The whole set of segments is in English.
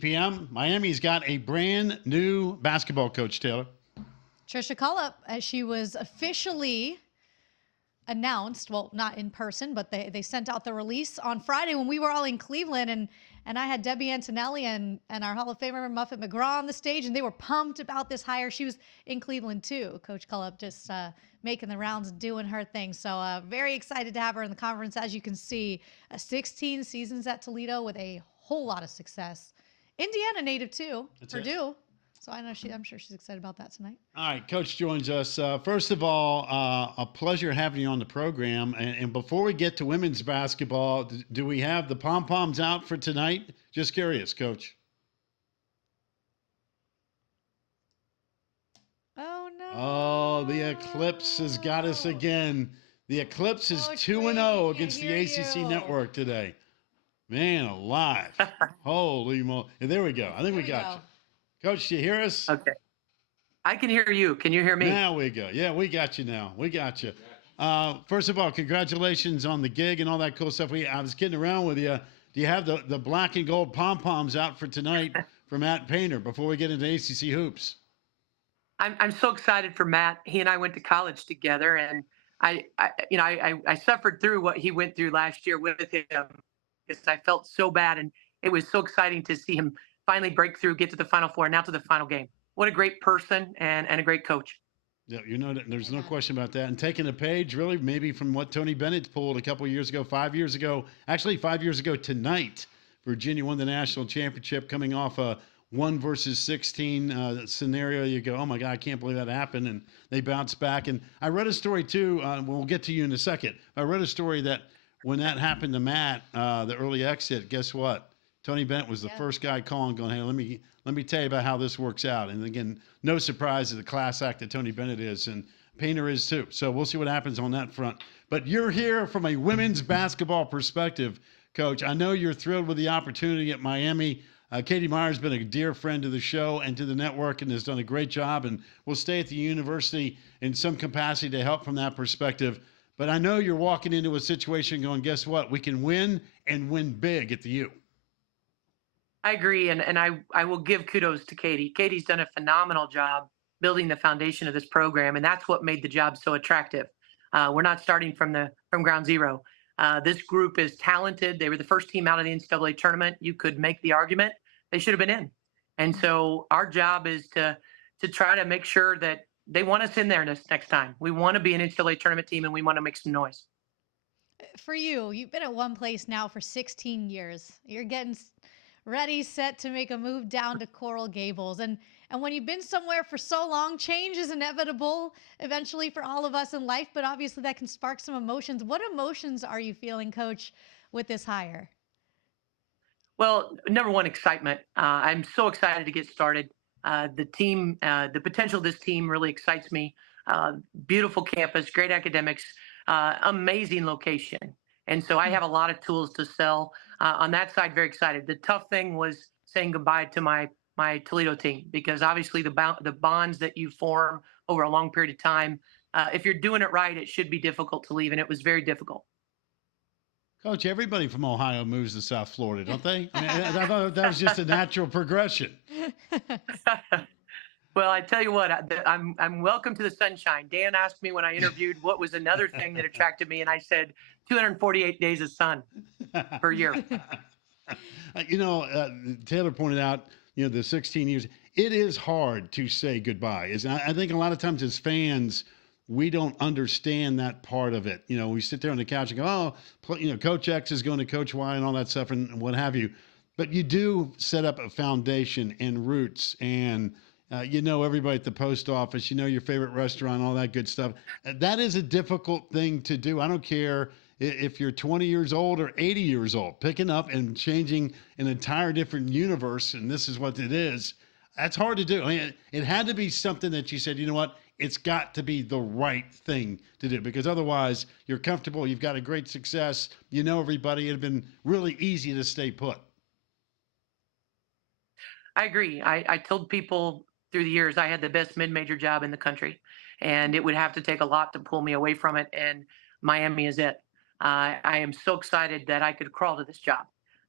PM. Miami's got a brand new basketball coach, Taylor. Tricia Cullop, as she was officially announced, well, not in person, but they sent out the release on Friday when we were all in Cleveland, and I had Debbie Antonelli and our Hall of Famer Muffet McGraw on the stage, and they were pumped about this hire. She was in Cleveland too, Coach Cullop, just making the rounds, doing her thing. So very excited to have her in the conference. As you can see, 16 seasons at Toledo with a whole lot of success. Indiana native too, That's Purdue. So I'm sure she's excited about that tonight. All right, Coach joins us. First of all, a pleasure having you on the program. And before we get to women's basketball, do we have the pom-poms out for tonight? Just curious, Coach. Oh, no. Oh, the Eclipse has got us again. The Eclipse is 2-0 against the ACC network today. Man alive. Holy moly. There we go. I think we got you. Coach, do you hear us? Okay. I can hear you. Can you hear me? Now we go. Yeah, we got you now. We got you. First of all, congratulations on the gig and all that cool stuff. I was kidding around with you. Do you have the black and gold pom-poms out for tonight for Matt Painter before we get into ACC hoops? I'm so excited for Matt. He and I went to college together, and I suffered through what he went through last year with him because I felt so bad, and it was so exciting to see him finally break through, get to the Final Four, now to the final game. What a great person and a great coach. Yeah, there's no question about that. And taking a page, really, maybe from what Tony Bennett pulled a couple of years ago, 5 years ago. Actually, 5 years ago tonight, Virginia won the national championship coming off a 1 versus 16 scenario. You go, oh, my God, I can't believe that happened. And they bounced back. And I read a story, too. We'll get to you in a second. I read a story that when that happened to Matt, the early exit, guess what? Tony Bennett was the first guy calling, going, hey, let me tell you about how this works out. And again, no surprise the class act that Tony Bennett is, and Painter is too. So we'll see what happens on that front. But you're here from a women's basketball perspective, Coach. I know you're thrilled with the opportunity at Miami. Katie Meyer's been a dear friend to the show and to the network and has done a great job, and will stay at the university in some capacity to help from that perspective. But I know you're walking into a situation going, guess what? We can win and win big at the U. I agree, and I will give kudos to Katie. Katie's done a phenomenal job building the foundation of this program, and that's what made the job so attractive. We're not starting from ground zero. This group is talented. They were the first team out of the NCAA tournament. You could make the argument they should have been in. And so our job is to try to make sure that they want us in there next time. We want to be an NCAA tournament team, and we want to make some noise. For you, you've been at one place now for 16 years. You're getting ready, set to make a move down to Coral Gables. And when you've been somewhere for so long, change is inevitable eventually for all of us in life, but obviously that can spark some emotions. What emotions are you feeling, Coach, with this hire? Well, number one, excitement. I'm so excited to get started. The team, the potential of this team really excites me. Beautiful campus, great academics, amazing location. And so I have a lot of tools to sell. On that side, very excited. The tough thing was saying goodbye to my Toledo team, because obviously the bonds that you form over a long period of time, if you're doing it right, it should be difficult to leave, and it was very difficult. Coach, everybody from Ohio moves to South Florida, don't they? I mean, I thought that was just a natural progression. Well, I tell you what, I'm welcome to the sunshine. Dan asked me when I interviewed what was another thing that attracted me, and I said 248 days of sun per year. Taylor pointed out, the 16 years. It is hard to say goodbye. I think a lot of times as fans, we don't understand that part of it. We sit there on the couch and go, Coach X is going to Coach Y and all that stuff and what have you. But you do set up a foundation and roots and everybody at the post office, your favorite restaurant, all that good stuff. That is a difficult thing to do. I don't care if you're 20 years old or 80 years old, picking up and changing an entire different universe, and this is what it is. That's hard to do. I mean, it had to be something that you said, you know what, it's got to be the right thing to do, because otherwise you're comfortable, you've got a great success, everybody. It'd have been really easy to stay put. I agree. I told people through the years I had the best mid-major job in the country, and it would have to take a lot to pull me away from it, and Miami is it. I am so excited that I could crawl to this job.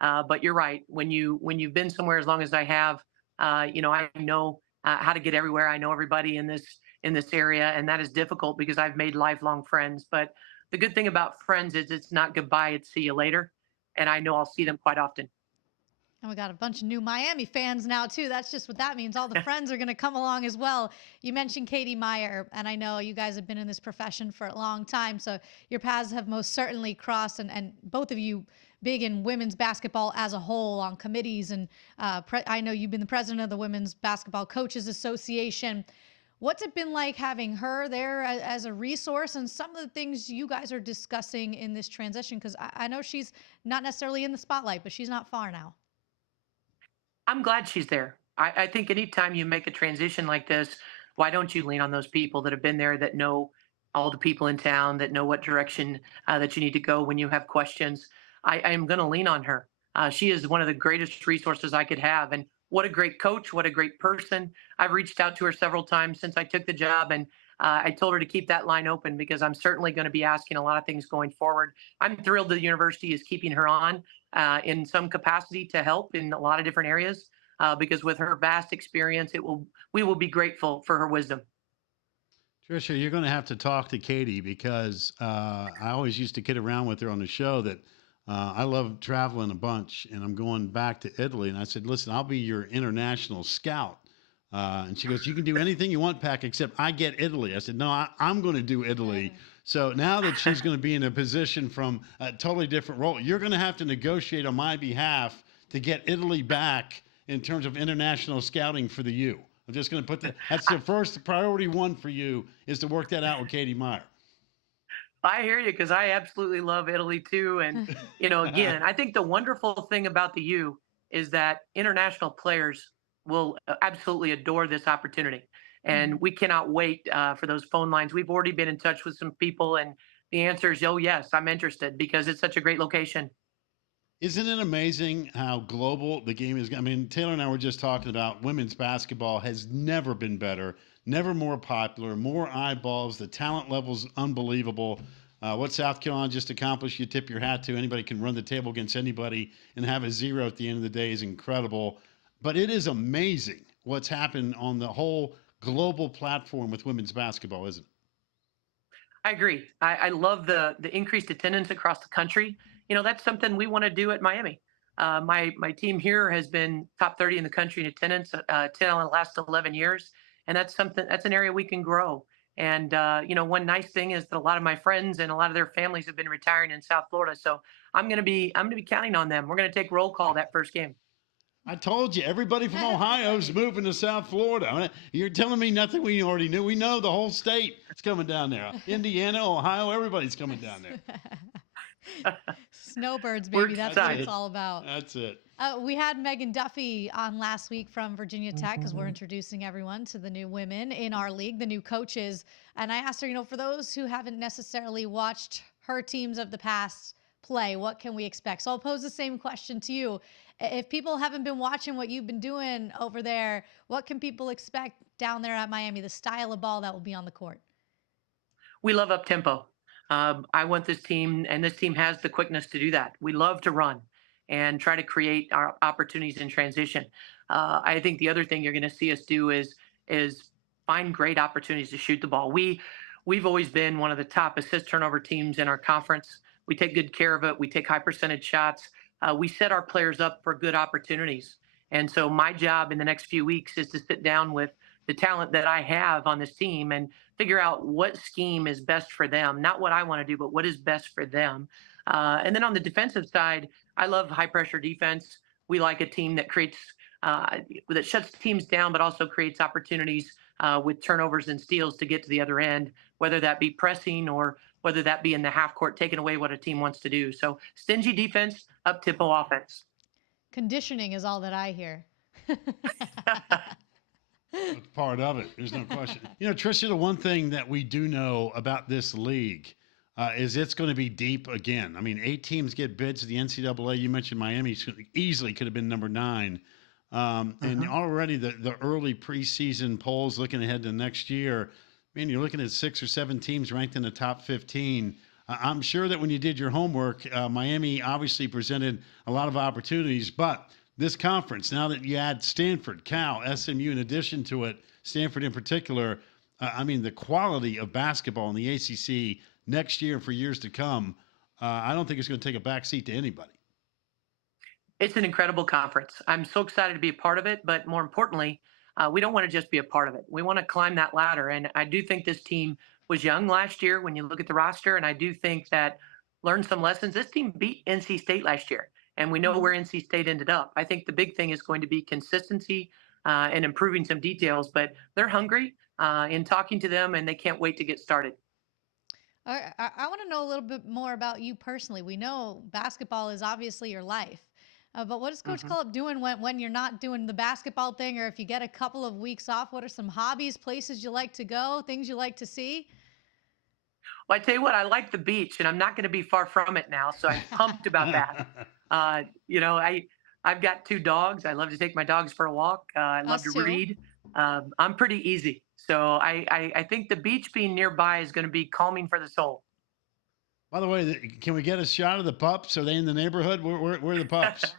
But you're right. When you've been somewhere as long as I have, I know how to get everywhere. I know everybody in this area, and that is difficult because I've made lifelong friends. But the good thing about friends is it's not goodbye; it's see you later, and I know I'll see them quite often. And we got a bunch of new Miami fans now too. That's just what that means. All the friends are going to come along as well. You mentioned Katie Meyer, and I know you guys have been in this profession for a long time, so your paths have most certainly crossed. And both of you big in women's basketball as a whole on committees. And I know you've been the president of the Women's Basketball Coaches Association. What's it been like having her there as a resource, and some of the things you guys are discussing in this transition? Because I know she's not necessarily in the spotlight, but she's not far now. I'm glad she's there. I think anytime you make a transition like this, why don't you lean on those people that have been there, that know all the people in town, that know what direction that you need to go when you have questions? I am going to lean on her. She is one of the greatest resources I could have. And what a great coach, what a great person. I've reached out to her several times since I took the job, and I told her to keep that line open because I'm certainly going to be asking a lot of things going forward. I'm thrilled the university is keeping her on in some capacity to help in a lot of different areas because with her vast experience, we will be grateful for her wisdom. Tricia, you're going to have to talk to Katie because I always used to kid around with her on the show that I love traveling a bunch and I'm going back to Italy. And I said, listen, I'll be your international scout. And she goes, you can do anything you want, Pack, except I get Italy. I said, no, I'm going to do Italy. So now that she's going to be in a position from a totally different role, you're going to have to negotiate on my behalf to get Italy back in terms of international scouting for the U. I'm just going to put that's the first priority one for you is to work that out with Katie Meyer. I hear you because I absolutely love Italy too. And, again, I think the wonderful thing about the U is that international players will absolutely adore this opportunity. And we cannot wait for those phone lines. We've already been in touch with some people, and the answer is, oh, yes, I'm interested because it's such a great location. Isn't it amazing how global the game is? I mean, Taylor and I were just talking about women's basketball has never been better, never more popular, more eyeballs. The talent level's unbelievable. What South Carolina just accomplished, you tip your hat to. Anybody can run the table against anybody and have a zero at the end of the day is incredible. But it is amazing what's happened on the whole global platform with women's basketball, isn't it? I agree. I love the increased attendance across the country. That's something we want to do at Miami. My team here has been top 30 in the country in attendance, 10 on the last 11 years, and that's an area we can grow. And one nice thing is that a lot of my friends and a lot of their families have been retiring in South Florida, so I'm gonna be counting on them. We're gonna take roll call that first game. I told you, everybody from Ohio is moving to South Florida. I mean, you're telling me nothing we already knew. We know the whole state is coming down there. Indiana, Ohio, everybody's coming down there. Snowbirds, We're baby. That's what it's excited. all about. That's it. We had Megan Duffy on last week from Virginia Tech because we're introducing everyone to the new women in our league, the new coaches. And I asked her, for those who haven't necessarily watched her teams of the past play, what can we expect? So I'll pose the same question to you. If people haven't been watching what you've been doing over there, what can people expect down there at Miami, the style of ball that will be on the court? We love up tempo. I want this team, and this team has the quickness to do that. We love to run and try to create our opportunities in transition. I think the other thing you're going to see us do is find great opportunities to shoot the ball. We've always been one of the top assist turnover teams in our conference. We take good care of it. We take high percentage shots. We set our players up for good opportunities. And so my job in the next few weeks is to sit down with the talent that I have on this team and figure out what scheme is best for them, not what I want to do, but what is best for them. And then on the defensive side, I love high pressure defense. We like a team that creates, that shuts teams down, but also creates opportunities with turnovers and steals to get to the other end, whether that be pressing or whether that be in the half court, taking away what a team wants to do. So stingy defense, up tempo offense. Conditioning is all that I hear. That's part of it. There's no question. Tricia, the one thing that we do know about this league is it's going to be deep again. I mean, 8 teams get bids to the NCAA. You mentioned Miami easily could have been number 9. And already the early preseason polls looking ahead to next year, man, you're looking at 6 or 7 teams ranked in the top 15. I'm sure that when you did your homework, Miami obviously presented a lot of opportunities, but this conference, now that you add Stanford, Cal, SMU in addition to it, Stanford in particular, I mean, the quality of basketball in the ACC next year and for years to come, I don't think it's going to take a backseat to anybody. It's an incredible conference. I'm so excited to be a part of it, but more importantly, we don't want to just be a part of it. We want to climb that ladder. And I do think this team was young last year when you look at the roster. And I do think that learned some lessons. This team beat NC State last year, and we know Mhm. where NC State ended up. I think the big thing is going to be consistency and improving some details, but they're hungry in talking to them, and they can't wait to get started. I want to know a little bit more about you personally. We know basketball is obviously your life, but what is Coach Mhm. Cullop doing when you're not doing the basketball thing, or if you get a couple of weeks off? What are some hobbies, places you like to go, things you like to see? Well, I tell you what, I like the beach, and I'm not going to be far from it now, so I'm pumped about that. You know, I've got two dogs. I love to take my dogs for a walk. I love Us to too. read. I'm pretty easy, so I think the beach being nearby is going to be calming for the soul. By the way, can we get a shot of the pups? Are they in the neighborhood? Where are the pups?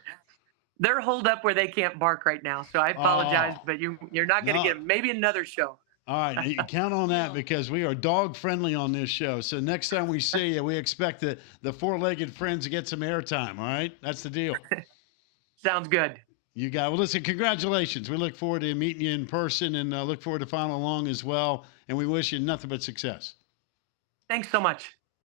They're holed up where they can't bark right now, so I apologize, Oh, but you're not going to get no. them. Maybe another show. All right, you count on that because we are dog friendly on this show. So next time we see you, we expect the four-legged friends to get some airtime. All right, that's the deal. Sounds good. You got well. Listen, congratulations. We look forward to meeting you in person and look forward to following along as well. And we wish you nothing but success. Thanks so much.